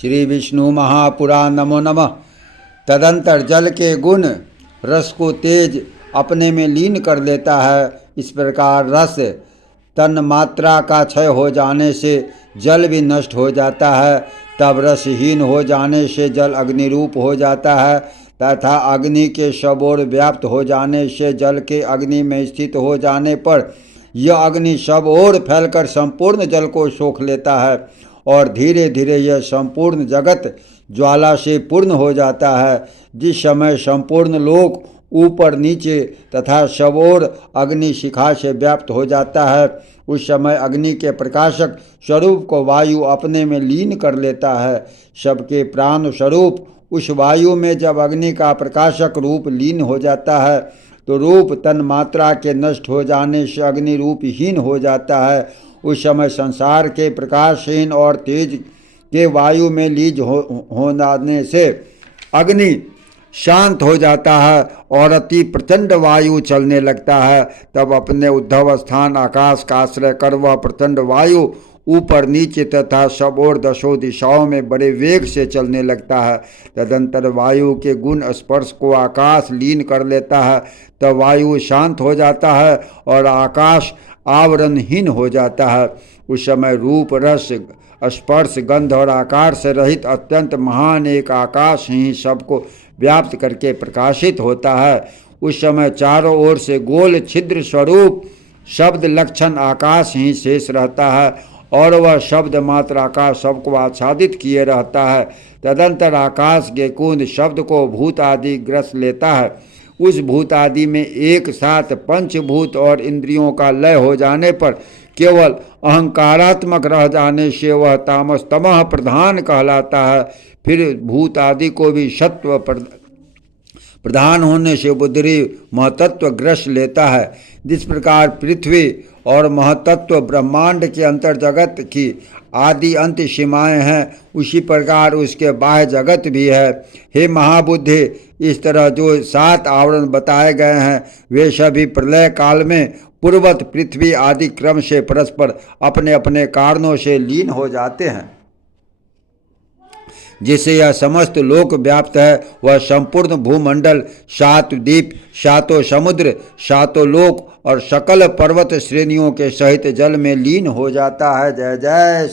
श्री विष्णु महापुराण नमो नमः। तदंतर जल के गुण रस को तेज अपने में लीन कर लेता है। इस प्रकार रस तन मात्रा का क्षय हो जाने से जल भी नष्ट हो जाता है। तब रसहीन हो जाने से जल अग्नि रूप हो जाता है तथा अग्नि के सब ओर व्याप्त हो जाने से जल के अग्नि में स्थित हो जाने पर यह अग्नि सब ओर फैलकर संपूर्ण जल को सोख लेता है और धीरे धीरे यह संपूर्ण जगत ज्वाला से पूर्ण हो जाता है। जिस समय संपूर्ण लोक ऊपर नीचे तथा सब ओर अग्नि शिखा से व्याप्त हो जाता है, उस समय अग्नि के प्रकाशक स्वरूप को वायु अपने में लीन कर लेता है। सबके प्राण स्वरूप उस वायु में जब अग्नि का प्रकाशक रूप लीन हो जाता है तो रूप तन मात्रा के नष्ट हो जाने से अग्नि रूपहीन हो जाता है। उस समय संसार के प्रकाशहीन और तेज के वायु में लीन हो जाने से अग्नि शांत हो जाता है और अति प्रचंड वायु चलने लगता है। तब अपने उद्धव स्थान आकाश का आश्रय कर वह प्रचंड वायु ऊपर नीचे तथा सब ओर दशों दिशाओं में बड़े वेग से चलने लगता है। तदंतर वायु के गुण स्पर्श को आकाश लीन कर लेता है। तब वायु शांत हो जाता है और आकाश आवरणहीन हो जाता है। उस समय रूप रस स्पर्श गंध और आकार से रहित अत्यंत महान एक आकाश ही सबको व्याप्त करके प्रकाशित होता है। उस समय चारों ओर से गोल छिद्र स्वरूप शब्द लक्षण आकाश ही शेष रहता है और वह शब्द मात्र आकाश सबको आच्छादित किए रहता है। तदंतर आकाश के कुंद शब्द को भूत आदि ग्रस लेता है। उस भूत आदि में एक साथ पंचभूत और इंद्रियों का लय हो जाने पर केवल अहंकारात्मक रह जाने से वह तामस तमह प्रधान कहलाता है। फिर भूत आदि को भी सत्व प्रधान होने से बुद्धि महतत्व ग्रस लेता है। जिस प्रकार पृथ्वी और महतत्व ब्रह्मांड के अंतर जगत की आदि अंत सीमाएं हैं, उसी प्रकार उसके बाह्य जगत भी है। हे महाबुद्धि, इस तरह जो 7 आवरण बताए गए हैं वे सभी प्रलय काल में पूर्वत पृथ्वी आदि क्रम से परस्पर अपने अपने कारणों से लीन हो जाते हैं। जिससे यह समस्त लोक व्याप्त है वह संपूर्ण भूमंडल 7 द्वीप 7 समुद्र 7 लोक और सकल पर्वत श्रेणियों के सहित जल में लीन हो जाता है। जय जय।